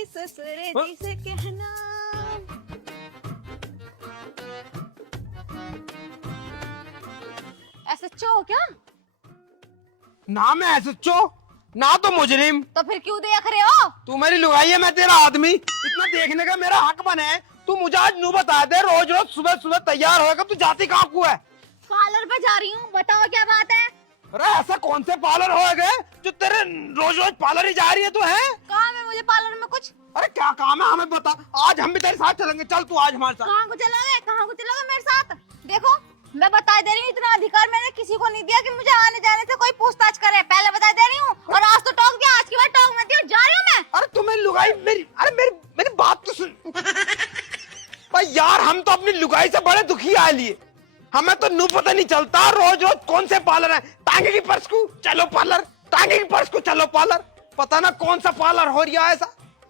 जी ससुर जी से कहना। एसएचओ हो क्या? ना मैं एसएचओ ना तो मुजरिम। तो फिर क्यों देख रहे हो? तू मेरी लुगाई है, मैं तेरा आदमी। इतना देखने का मेरा हक बने है। तू मुझे आज नू बता दे, रोज रोज सुबह सुबह तैयार होगा तू जाती कहाँ को है? पार्लर पे जा रही हूँ, बताओ क्या बात है? अरे ऐसा कौन से पार्लर हो गए जो तेरे रोज रोज पार्लर ही जा रही है तू है? काम है मुझे पार्लर में कुछ। अरे क्या काम है हमें बता, आज हम भी तेरे साथ चलेंगे। चल तू आज हमारे साथ। कहाँ को चलोगे? कहाँ को चलोगे मेरे साथ? देखो मैं बता दे रही हूँ, इतना अधिकार मैंने किसी को नहीं दिया कि मुझे आने जाने से कोई पूछताछ करे। पहले बता दे रही हूँ, और आज तो टोक दिया, आज की बार टोक मत दियो। जा रही हूँ मैं। अरे तुम्हें लुगाई मेरी, अरे मेरी मेरी बात तो सुन। भाई यार हम तो अपनी लुगाई से बड़े दुखी आए लिए। हमें तो नू पता नहीं चलता रोज रोज कौन से पार्लर है। टांगे की पर्स को चलो पार्लर, टांगे की पर्स को चलो पार्लर। पता ना कौन सा पार्लर हो रहा है ऐसा।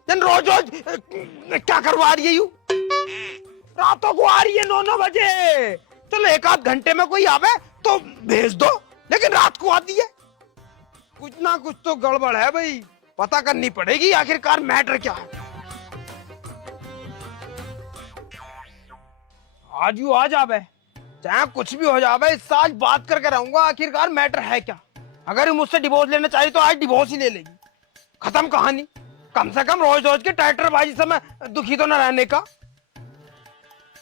जन रोज रोज क्या करवा रही है यू? रातों को आ रही है 9-9 बजे। चलो एक आध घंटे में कोई आवे तो भेज दो, लेकिन रात को आती है। कुछ ना कुछ तो गड़बड़ है भाई, पता करनी पड़ेगी आखिरकार मैटर क्या है। आज यू आ जावे, चाहे कुछ भी हो जावे, इससे आज बात करके रहूंगा आखिरकार मैटर है क्या। अगर ये मुझसे डिवोर्स लेना चाहिए तो आज डिवोर्स ही ले लेगी, खत्म कहानी। कम से कम रोज रोज के टाइटरबाजी से मैं दुखी तो न रहने का।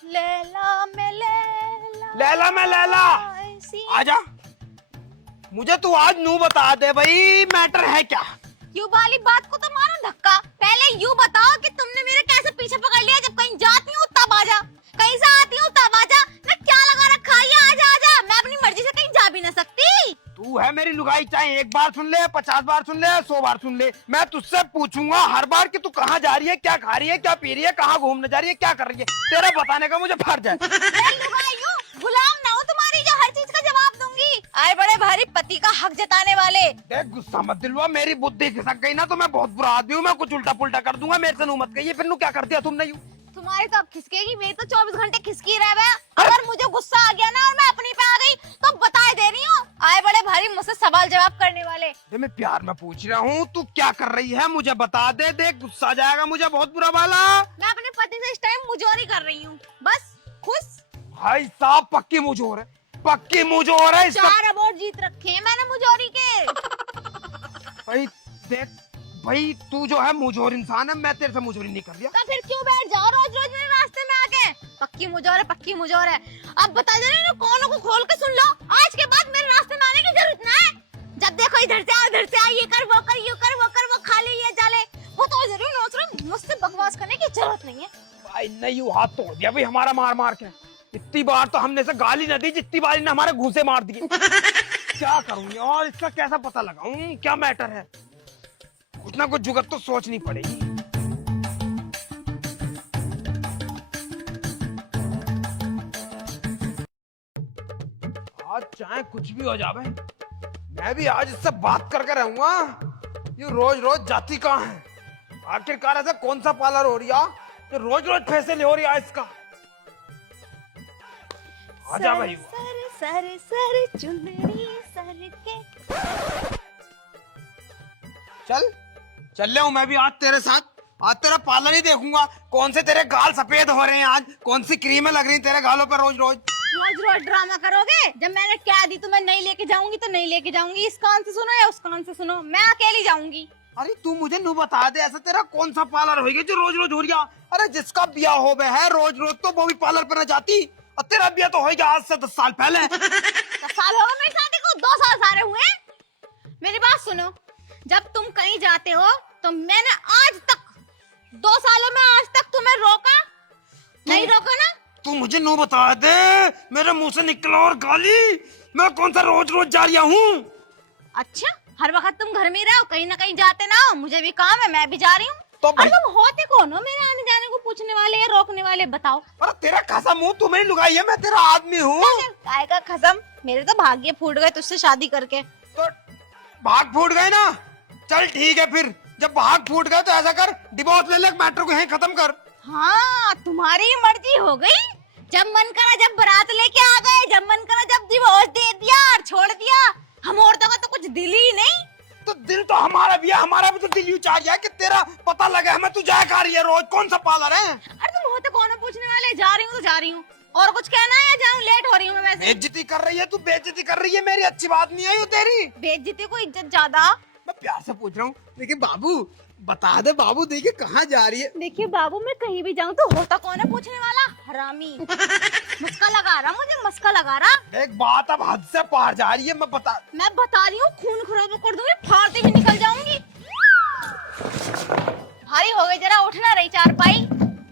लैला में लैला, लैला में लैला आजा, मुझे तू आज नू बता दे भाई मैटर है क्या। यू वाली बात को तो मारो धक्का। पहले यू बताओ कि तुमने मेरे कैसे पीछे पकड़ लिया? जब कहीं जाती हूँ तब आजा, कहीं से आती हूँ तब आजा। मैं क्या लगा रखा है? आजा आजा, मैं अपनी मर्जी से कहीं जा भी ना सकती। तू है मेरी लुगाई, चाहे एक बार सुन ले, 50 बार सुन ले, 100 बार सुन ले, मैं तुझसे पूछूंगा हर बार कि तू कहाँ जा रही है, क्या खा रही है, क्या पी रही है, कहाँ घूमने जा रही है, क्या कर रही है। तेरा बताने का मुझे फर्ज है। गुलाम ना हो तुम्हारी, जो हर चीज का जवाब दूंगी। आए बड़े भारी पति का हक जताने वाले। देख गुस्सा मत दिलवा, मेरी बुद्धि खिसक गई ना तो मैं बहुत बुरा आदमी हूँ। मैं कुछ उल्टा पुल्टा कर दूंगा, मेरे से नू मत कहिए। फिर नू क्या कर दिया तुमने यूं? तुम्हारी तो अब खिसकेगी, मेरी तो 24 घंटे खिसकी रहे। अगर मुझे गुस्सा आ गया ना और मैं अपनी पे आ गई तो बता दे रही हूँ। आए बड़े भारी मुझसे सवाल जवाब करने वाले। मैं प्यार में पूछ रहा हूँ, तू क्या कर रही है मुझे बता दे। देख गुस्सा आ जाएगा मुझे बहुत बुरा वाला। मैं अपने पति से इस टाइम मुजोरी कर रही हूँ, बस खुश। भाई साहब पक्की मुझोर है, पक्की मुझोर है इसका। 4 अवार्ड जीत रखे हैं मैंने मुजोरी के। भाई देख भाई, तू जो है मुझोर इंसान है, मैं तेरे से मुझोरी नहीं कर रहा। तो फिर क्यों बैठ जाओ रोज रोज मेरे रास्ते में आके? पक्की मुजोर है, पक्की मुजोर है। अब बता दे रही हूँ, कानों को खोल के सुन लो। आज के बाद मेरे रास्ते में आने की जरूरत ना है। जब देखो इधर से आ उधर से आ, ये कर वो कर, ये कर वो कर, वो खा ले ये जाले, वो तो जरूर मुझसे बकवास करने की जरूरत नहीं है। भाई नहीं, वो हाथ तोड़ दिया भाई हमारा मार मार के। इतनी बार तो हमने से गाली न दी जितनी बार ने हमारे घूंसे मार दिए। क्या करूं यार, इसका कैसा पता लगाऊं क्या मैटर है। कुछ ना कुछ जुगत तो सोचनी पड़ेगी। आज चाहे कुछ भी हो जावे, मैं भी आज इससे बात करके रहूंगा। ये रोज रोज जाती कहाँ है? आखिरकार ऐसा कौन सा पार्लर हो रही है जो रोज रोज पैसे ले हो रही है इसका? आजा भाई। सर सर सर चुनरी सर के। चल चल ले हूं मैं भी आज तेरे साथ। आज तेरा पार्लर ही देखूंगा, कौन से तेरे गाल सफेद हो रहे हैं, आज कौन सी क्रीमें लग रही तेरे गालों पर। रोज रोज रोज रोज ड्रामा करोगे? जब मैंने क्या दी तुम्हें नहीं लेके जाऊंगी तो नहीं लेके जाऊंगी। इस कान से सुनो या उस कान से सुनो, मैं अकेली जाऊंगी। अरे तू मुझे नू बता दे, ऐसा तेरा कौन सा पार्लर होगा जो रोज रोज हो रही है? अरे जिसका ब्याह हो गया है रोज रोज तो वो भी पार्लर पर न जाती। और तेरा ब्याह तो होगा आज से 10 साल पहले। 10 साल हो गए मेरी शादी को, 2 साल सारे हुए। मेरी बात सुनो, जब तुम कहीं जाते हो तो मैंने आज तक 2 सालों में आज तक तुम्हें रोका नहीं? रोका ना? तू मुझे नू बता दे, मेरे मुंह से निकला और गाली। मैं कौन सा रोज रोज जा रहा हूँ? अच्छा, हर वक्त तुम घर में ही रहो, कहीं ना कहीं जाते ना हो? मुझे भी काम है, मैं भी जा रही हूँ। तो और तुम होते कौन हो मेरे आने जाने को पूछने वाले या रोकने वाले? बताओ। अरे तेरा कसम हूँ, तू मेरी लुगाई है, मैं तेरा आदमी हूँ। काय का कसम, मेरे तो भाग्य फूट गए तुझसे शादी करके। तो भाग फूट गए ना? चल ठीक है, फिर जब भाग फूट गए तो ऐसा कर, डिवोर्स ले ले, मैटर को यहीं खत्म कर। हाँ, तुम्हारी मर्जी हो गई। जब मन करा जब बारात लेके आ गए, जब मन करा जब डिवोर्स दे दिया और छोड़ दिया। हम औरतों का तो कुछ दिल ही नहीं। तो दिल तो हमारा भी है, हमारा भी तो दिल यूं चाह गया है कि तेरा पता लगे हमें तू जाया खा रही है रोज, कौन सा पार्लर है? अरे तुम होते कौन है पूछने वाले? जा रही हूँ तो जा रही हूँ, और कुछ कहना है या जाऊँ? लेट हो रही हूँ मैं वैसे। बेइज्जती कर रही है तू, बेइज्जती कर रही है मेरी, अच्छी बात नहीं है ये तेरी। बेइज्जती को इज्जत ज्यादा। मैं प्यार से पूछ रहा हूँ, देखिए बाबू बता दे बाबू, देखिए कहाँ जा रही है? देखिए बाबू, मैं कहीं भी जाऊँ तो होता कौन है पूछने वाला? हरामी। मस्का लगा रहा, मुझे मस्का लगा रहा। एक बात अब हद से पार जा रही है, मैं बता रही हूँ, खून खराब कर दूंगी, फाड़ते भी निकल जाऊंगी। भारी हो गई, जरा उठना रही चारपाई।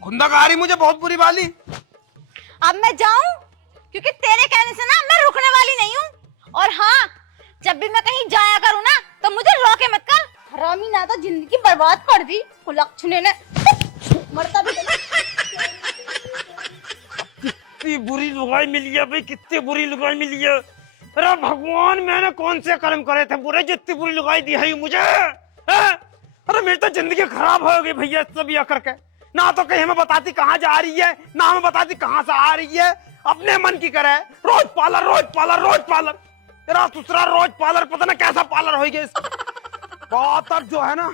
खुंदक आ रही मुझे बहुत बुरी वाली। अब मैं जाऊं? क्योंकि तेरे कहने से ना मैं रुकने वाली नहीं हूँ। और हाँ, जब भी मैं कहीं जाया करूँ ना तो मुझे रोके मत कर। हरामी ना तो जिंदगी बर्बाद कर दी कुलक्षणी ने। मरता भी कितनी बुरी लुगाई मिली है भाई, कितनी बुरी लुगाई मिली है। अरे भगवान, मैंने कौन से कर्म करे थे बुरे, जितनी बुरी लुगाई दी है मुझे। अरे मेरी तो जिंदगी खराब हो गई भैया सब यह करके। ना तो कहीं हमें बताती कहाँ जा रही है, ना हमें बताती कहाँ से आ रही है, अपने मन की करे। रोज पार्लर रोज पार्लर रोज पार्लर, तेरा दूसरा रोज पार्लर, पता ना कैसा पार्लर हो गया। बात अब जो है ना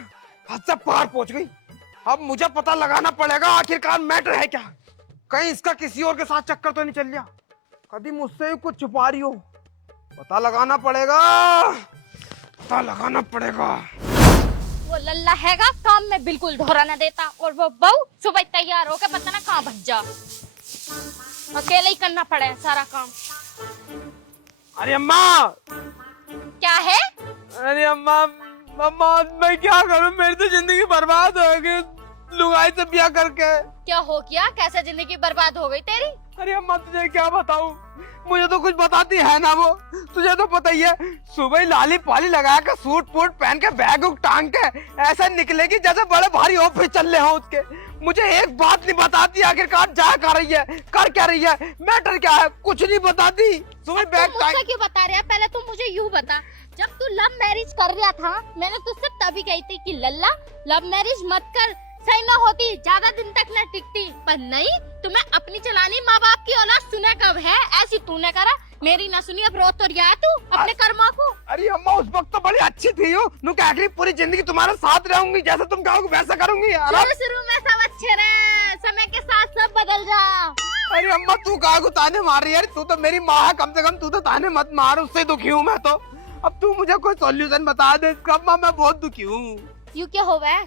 हद से पार पहुंच गई। अब मुझे पता लगाना पड़ेगा आखिरकार मैटर है क्या, कहीं इसका किसी और के साथ चक्कर तो नहीं चल गया, कभी मुझसे ही कुछ छुपा रही हो। पता लगाना पड़ेगा, पता लगाना पड़ेगा। वो लल्ला हैगा काम में बिल्कुल ढोरा न देता, और वो बहू सुबह तैयार होकर पता ना कहाँ भज जा, अकेले ही करना पड़े सारा काम। अरे अम्मा, क्या है? अरे अम्मा, अम्मा मैं क्या करूं, मेरी तो जिंदगी बर्बाद हो गई लुगाई से ब्याह करके। क्या हो गया, कैसे जिंदगी बर्बाद हो गई तेरी? अरे अम्मा तुझे क्या बताऊं, मुझे तो कुछ बताती है ना वो, तुझे तो पता ही है। सुबह ही लाली पाली लगा के सूट फूट पहन के बैग टांग के ऐसा निकलेगी जैसे बड़े भारी ऑफिस चल रहे हो उसके। मुझे एक बात नहीं बताती आखिरकार जा कर रही है, कर क्या रही है, मैटर क्या है, कुछ नहीं बताती। सुबह बैग टांग क्यों बता रहा है? पहले तुम मुझे यूँ बता, जब तू लव मैरिज कर रहा था मैंने तुझसे तभी कही थी कि लल्ला लव मैरिज मत कर, सही ना होती, ज्यादा दिन तक न टिकती। पर नहीं, तुम्हें अपनी चलानी, माँ बाप की औलाद सुने कब है, ऐसी तूने करा, मेरी ना सुनी, अब रोज तो रिया है तू अपने कर्मा को। अरे अम्मा उस वक्त तो बड़ी अच्छी थी हो, नु क्या आखिरी पूरी जिंदगी तुम्हारे साथ रहूंगी, जैसा तुम कहोगे वैसा करूंगी। शुरू में सब अच्छे रहे, समय के साथ सब बदल जा। अरे अम्मा तू कहा को ताने मार रही है, तू तो मेरी माँ है, कम से कम तू तो ताने मत मार, उससे दुखी हूँ मैं तो। अब तू मुझे कोई सॉल्यूशन बता दे इसका, अम्मा मैं बहुत दुखी हूँ। यू क्या हो गया?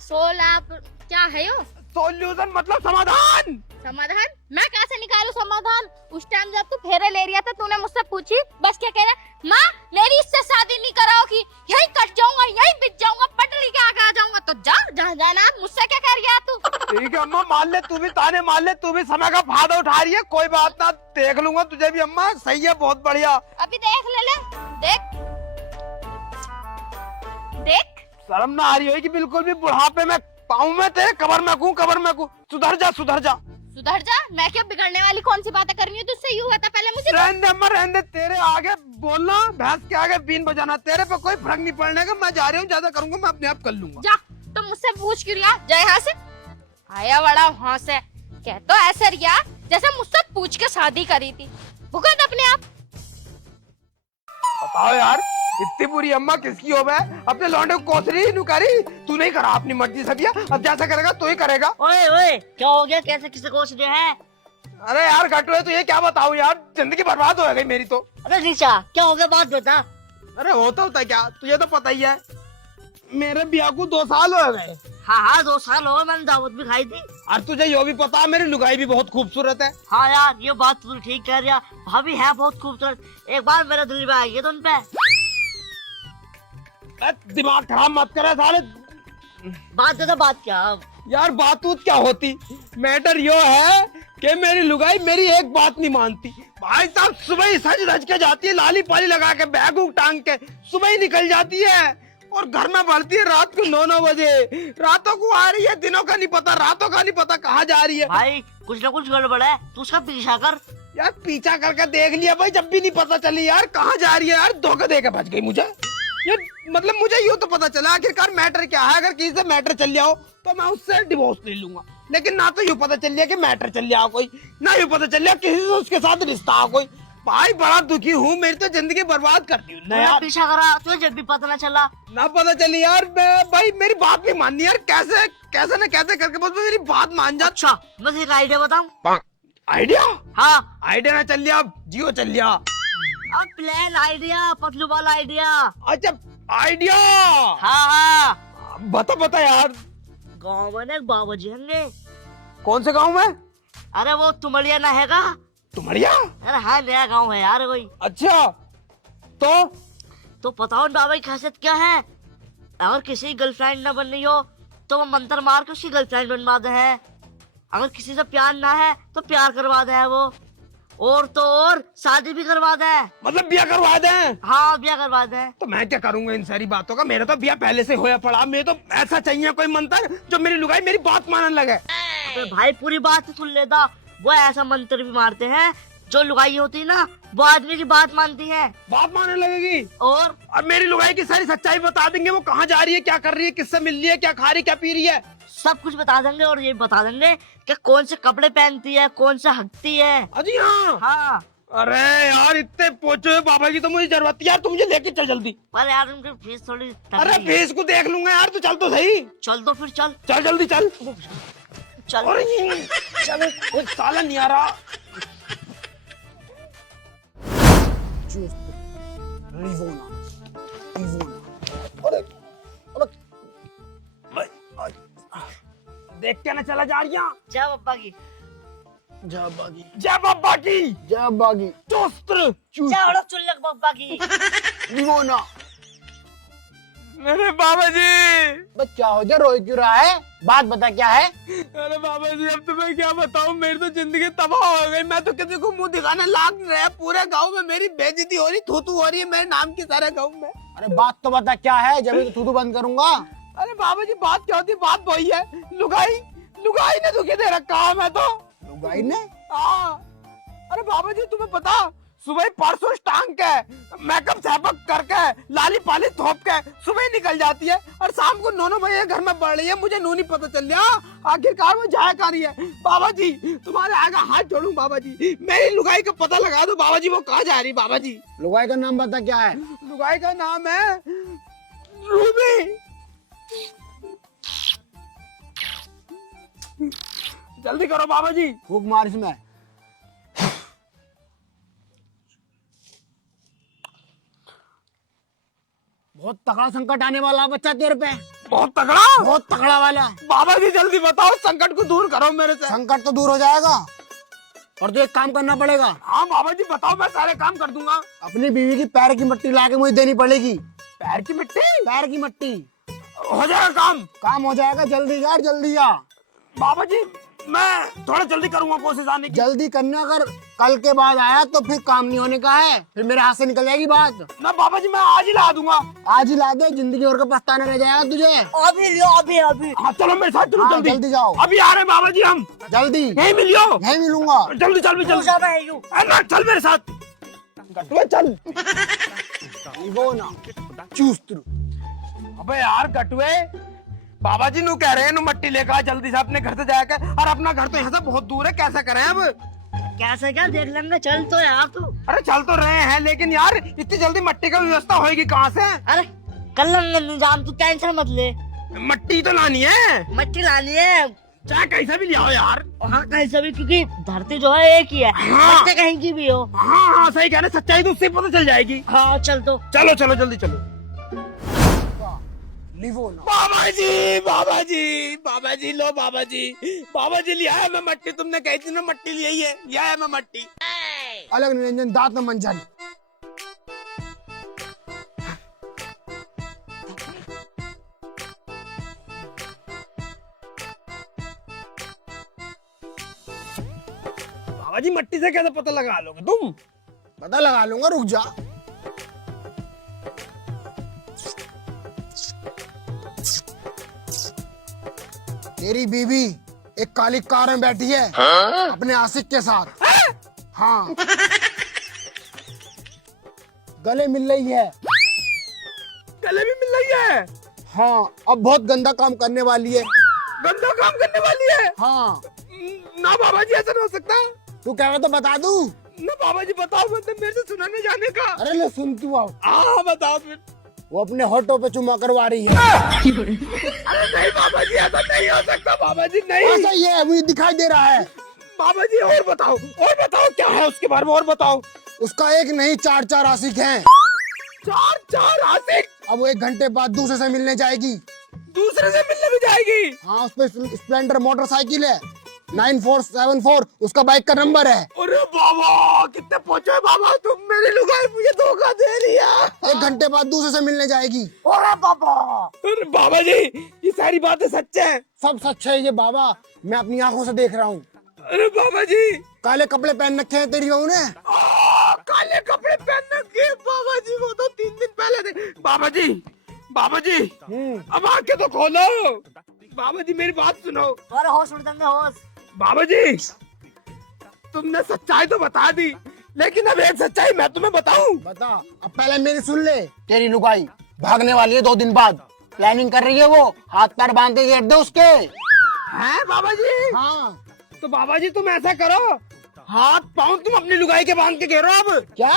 क्या है यो? सॉल्यूशन मतलब समाधान। समाधान? मैं कैसे निकालूं समाधान? उस टाइम जब तू फेरे ले रहा था तूने मुझसे पूछी, बस क्या कह रहा, माँ मेरी इससे शादी नहीं कराओगी, यही कट जाऊंगा, यही बिक जाऊंगा, पटरी के आगे आ जाऊंगा। तो जा जहाँ जाना, मुझसे क्या कह रही है तू? ठीक है अम्मा, मान ले तू भी ताने मार ले, तू भी समय का फायदा उठा रही है, कोई बात ना, देख लूंगा तुझे भी अम्मा, सही है, बहुत बढ़िया। अभी देख ले, देख देख। शर्म ना आ रही है कि बिल्कुल भी, बुढ़ापे में पाऊं मैं तेरे कबर में कूं, कबर में कूं, सुधर जा सुधर जा। सुधर जा? मैं क्या बिगड़ने वाली कौन सी बातें कर रही हूँ तुझसे? यूँ बता पहले मुझे। रहने दे अम्मा, रहने दे, तेरे आगे बोलना, भैंस के आगे बीन बजाना, तेरे पे कोई फर्क नहीं पड़ने का। मैं जा रही हूँ, ज्यादा करूंगा मैं अपने आप कर लूंगा। जा, तो मुझसे पूछ क्यों रिया? जा यहाँ से, आया बड़ा वहाँ से, कह तो ऐसे रिया जैसे मुझसे पूछ के शादी करी थी, भुगत अपने आप। बताओ यार, इतनी बुरी अम्मा किसकी हो गए, अपने लौंडे को कोसरी नुकारी, तू नहीं करा अपनी मर्जी से बिया, अब जैसा करेगा तो ही करेगा। ओए ओए क्या हो गया, कैसे किसे कोस रहे हैं? अरे यार घटुए, तो ये क्या बताऊं यार, जिंदगी बर्बाद हो गई मेरी तो। अरे ऋचा क्या हो गया, बात बता। अरे होता क्या, तुझे तो पता ही है, मेरे ब्याह को 2 साल हो गए। हाँ हाँ 2 साल हो गए, मैंने दावत भी खाई थी। और तुझे यो भी पता है मेरी लुगाई भी बहुत खूबसूरत है। हाँ यार ये बात तू ठीक कह रही है, भाभी है बहुत खूबसूरत, एक बार मेरे दिल में आएगी तो उन पे। दिमाग खराब मत करे साले। बात बता, बात क्या? यार बात क्या होती, मैटर यो है कि मेरी लुगाई मेरी एक बात नहीं मानती। भाई साहब सुबह ही सज धज के जाती है, लाली पाली लगा के, बैग टांग के सुबह ही निकल जाती है, और घर में बढ़ती है रात को 9-9 बजे। रातों को आ रही है, दिनों का नहीं पता, रातों का नहीं पता कहाँ जा रही है। भाई कुछ ना कुछ गड़बड़ है, तू उसका पीछा कर। यार पीछा करके देख लिया भाई, जब भी नहीं पता चली यार कहाँ जा रही है। यार धोखा दे के बच गई मुझे ये, मतलब मुझे यूँ तो पता चला आखिरकार मैटर क्या है। अगर किसी से मैटर चल जाओ तो मैं उससे डिवोर्स ले लूंगा, लेकिन ना तो यूँ पता चल गया कि मैटर चल जाओ कोई, ना यूँ पता चल गया किसी से उसके साथ रिश्ता हो कोई। भाई बड़ा दुखी हूँ, मेरी तो जिंदगी बर्बाद कर दी ना तूने यार। पीछा करा, तुझे जब भी पता न चला। ना पता चली यार, मैं भाई मेरी बात नहीं माननी यार, कैसे कैसे न कैसे करके बस मेरी बात मान जा। अच्छा मैं एक आइडिया बताऊं। आइडिया? हाँ आइडिया ना चल लिया, अब जियो चल लिया। अब प्लान आइडिया, पतलू वाला आइडिया। अच्छा आइडिया, हाँ हाँ, बता बता यार। गाँव में ना एक बाबा जी होंगे। कौन से गांव में? अरे वो तुमड़िया ना हैगा? तुम्हारिया? अरे हाँ नया गाँव है यार कोई। अच्छा तो बताओ बाबा की खासियत क्या है? अगर किसी की गर्लफ्रेंड न बन रही हो तो वो मंत्र मार के उसकी गर्लफ्रेंड बनवा दे है। अगर किसी से प्यार ना है तो प्यार करवा दे है वो, और तो और शादी भी करवा दे। मतलब ब्याह करवा दें? हाँ ब्याह करवा दे। तो मैं क्या करूंगा इन सारी बातों का, मेरा तो ब्याह पहले से होया पड़ा। मैं तो ऐसा चाहिए कोई मंत्र जो मेरी लुगाई मेरी बात मानने लगे। तो भाई पूरी बात सुन लेता, वो ऐसा मंत्र भी मारते हैं जो लुगाई होती है ना वो आदमी की बात मानती है। बात मानने लगेगी और मेरी लुगाई की सारी सच्चाई बता देंगे, वो कहाँ जा रही है, क्या कर रही है, किससे मिल रही है, क्या खा रही, क्या पी रही है, सब कुछ बता देंगे। और ये बता देंगे कि कौन से कपड़े पहनती है, कौन सा हकती है। अजी हाँ। हाँ अरे यार इतने पहुंचे हुए बाबा जी, तो मुझे जरूरत है यार, तू मुझे लेके चल जल्दी। पर यार उनकी फीस थोड़ी अरे तगड़ी है। फेस को देख लूंगा यार, तू चल तो सही। चल तो फिर चल चल जल्दी चल। चल। अरे चल, वो साला नहीं आ रहा। देख के ना चला जा रही। जय बप्पा की। जय बागी, जय बाबा की, जय बागी। चोस्त्र जय बड़ा चुल्लक बप्पा की। निमोना। मेरे बाबा जी। क्या हो जा, रोए क्यों रहा है? बात बता क्या है? अरे बाबा जी अब तुम्हें क्या बताऊं, मेरी तो जिंदगी तबाह हो गई। मैं तो किसी को मुंह दिखाने लाग नहीं रहा, पूरे गांव में मेरी बेइज्जती हो रही, थू हो रही है मेरे नाम की सारे गांव में। अरे बात तो बता क्या है, जब तो थूथू बंद करूंगा। अरे बाबा जी बात क्या होती, बात वही है, लुगाई लुगाई ने दुखी दे रखा है मैं तो। लुगाई ने? हाँ। अरे बाबा जी तुम्हें पता, सुबह परसों टांग के मेकअप छापक करके लाली पाली थोप के सुबह ही निकल जाती है, और शाम को 9 बजे घर में बढ़ रही है। मुझे नू नहीं पता चल रहा आखिरकार वो जाया कर रही है। बाबा जी तुम्हारे आगे हाथ जोड़ूं बाबा जी, मेरी लुगाई का पता लगा दो बाबा जी, वो कहाँ जा रही बाबा जी। लुगाई का नाम बता क्या है? लुगाई का नाम है रूबी। जल्दी करो बाबा जी। फूक मार इसमें। बहुत तगड़ा संकट आने वाला है बच्चा तेरे पे, बहुत तगड़ा, बहुत तगड़ा वाला। बाबा जी जल्दी बताओ, संकट को दूर करो मेरे से। संकट तो दूर हो जाएगा, और तो एक काम करना पड़ेगा। हाँ बाबा जी बताओ, मैं सारे काम कर दूंगा। अपनी बीवी की पैर की मिट्टी ला के मुझे देनी पड़ेगी। पैर की मिट्टी? पैर की मिट्टी। हो जाएगा काम? काम हो जाएगा, जल्दी यार जल्दी आ। बाबा जी मैं थोड़ा जल्दी करूंगा कोशिश आने की। जल्दी करना, अगर कल के बाद आया तो फिर काम नहीं होने का है, फिर मेरे हाथ से निकल जाएगी बात। ना बाबा जी मैं आज ही ला दूंगा। आज ही ला दे, जिंदगी भर का पछताना रह जाएगा तुझे। अभी लो अभी। हाँ चलो मेरे साथ चलो, हाँ, जल्दी जल्दी जाओ। अभी आ रहे हैं बाबा जी हम। जल्दी यहीं मिलियो। नहीं मिलूंगा। जल्दी चल भी जल्दी। ना चल मेरे साथ, चल। वो ना चूस्त। अबे यार कटुए, बाबा जी नु कह रहे हैं नु मट्टी लेकर आ जल्दी से अपने घर से जाकर, और अपना घर तो यहाँ से बहुत दूर है, कैसे करें अब? कैसे क्या देख लेंगे, चल तो यार तू। अरे चल तो रहे हैं, लेकिन यार इतनी जल्दी मट्टी का व्यवस्था होगी कहाँ से? अरे कर लेंगे निजाम, तू टेंशन मत ले। मट्टी तो लानी है, मट्टी लानी है, चाहे कैसे भी ले आओ यार। हाँ कैसे भी, क्योंकि धरती जो है एक ही है, हाँ। मट्टी कहीं की भी हो। हाँ हाँ सही कह रहे, सच्चाई तो उससे पता चल जाएगी। हाँ चल तो। चलो चलो जल्दी चलो। लिवो ना। बाबा जी बाबा जी बाबा जी, लो बाबा जी, बाबा जी लिया है मैं मट्टी, तुमने कही थी ना मट्टी लिया है, लिया है मैं मट्टी। अलग निरंजन दांत न मंजन। बाबा जी मट्टी से कैसे पता लगा लोगे तुम? पता लगा लूंगा, रुक जा। तेरी बीवी एक काली कार में बैठी है अपने आशिक के साथ। हाँ गले मिल रही है। गले भी मिल रही है? हाँ अब बहुत गंदा काम करने वाली है। गंदा काम करने वाली है? हाँ ना बाबा जी ऐसा नहीं हो सकता। तू कह रहा तो बता दूं। ना बाबा जी बताओ, मतलब मेरे से सुना नहीं जाने का। अरे ले सुन तू अब, हाँ बताओ फिर। वो अपने होठों पे चुम्मा करवा रही है। अरे नहीं बाबा जी, ऐसा नहीं हो सकता बाबा जी, नहीं। ऐसा ही है, मुझे दिखाई दे रहा है। बाबा जी और बताओ क्या है उसके बारे में, और बताओ। उसका एक नहीं 4 आशिक हैं। 4 आशिक। अब वो 1 घंटे बाद दूसरे से मिलने जाएगी। दूसरे से मिलने भी जाएगी? हाँ, उस पे स्प्लेंडर मोटरसाइकिल है, 9474 उसका बाइक का नंबर है। अरे बाबा कितने पहुंचे बाबा तुम, मेरी लुगाई मुझे धोखा दे रिया। 1 घंटे बाद दूसरे से मिलने जाएगी। अरे बाबा जी ये सारी बातें सच है? सब सच है ये बाबा, मैं अपनी आंखों से देख रहा हूँ। अरे बाबा जी काले कपड़े पहन रखे हैं तेरी बहू ने। काले कपड़े पहन रखे बाबा जी, वो तो 3 दिन पहले थे। बाबा जी अब आंखें तो खोलो। बाबा जी मेरी बात सुनो। अरे होश उड़ जाएंगे, होश। बाबा जी तुमने सच्चाई तो बता दी, लेकिन अब एक सच्चाई मैं तुम्हें बताऊं। बता, अब पहले मेरी सुन ले। तेरी लुगाई भागने वाली है 2 दिन बाद, प्लानिंग कर रही है वो, हाथ पैर बांध के घेर दे उसके। हैं बाबा जी? हाँ। तो बाबा जी तुम ऐसा करो, हाथ पाँव तुम अपनी लुगाई के बांध के घेरो अब। क्या?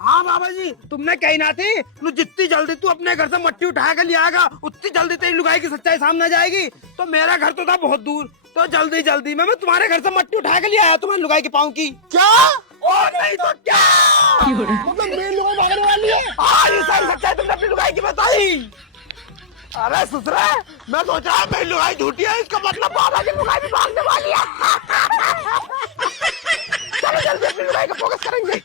हाँ बाबा जी, तुमने कही ना थी जितनी जल्दी तू अपने घर से मट्टी उठा कर ले आएगा उतनी जल्दी तेरी लुगाई की सच्चाई सामने आ जाएगी। तो मेरा घर तो था बहुत दूर, तो जल्दी में मैं तुम्हारे घर से मट्टी उठा के ले आया तुम्हारी लुगाई के पाँव की। क्या? और नहीं तो क्या, मतलब मेरी लुगाई भागने वाली है? हाँ ये सारी सच्चाई तुमने अपनी लुगाई की बताई। अरे ससुरा, मैं सोच रहा मेरी लुगाई झूठी है, इसका मतलब बाबा की लुगाई भी भागने वाली है। चलो जल्दी अपनी लुगाई का फोकस करेंगे।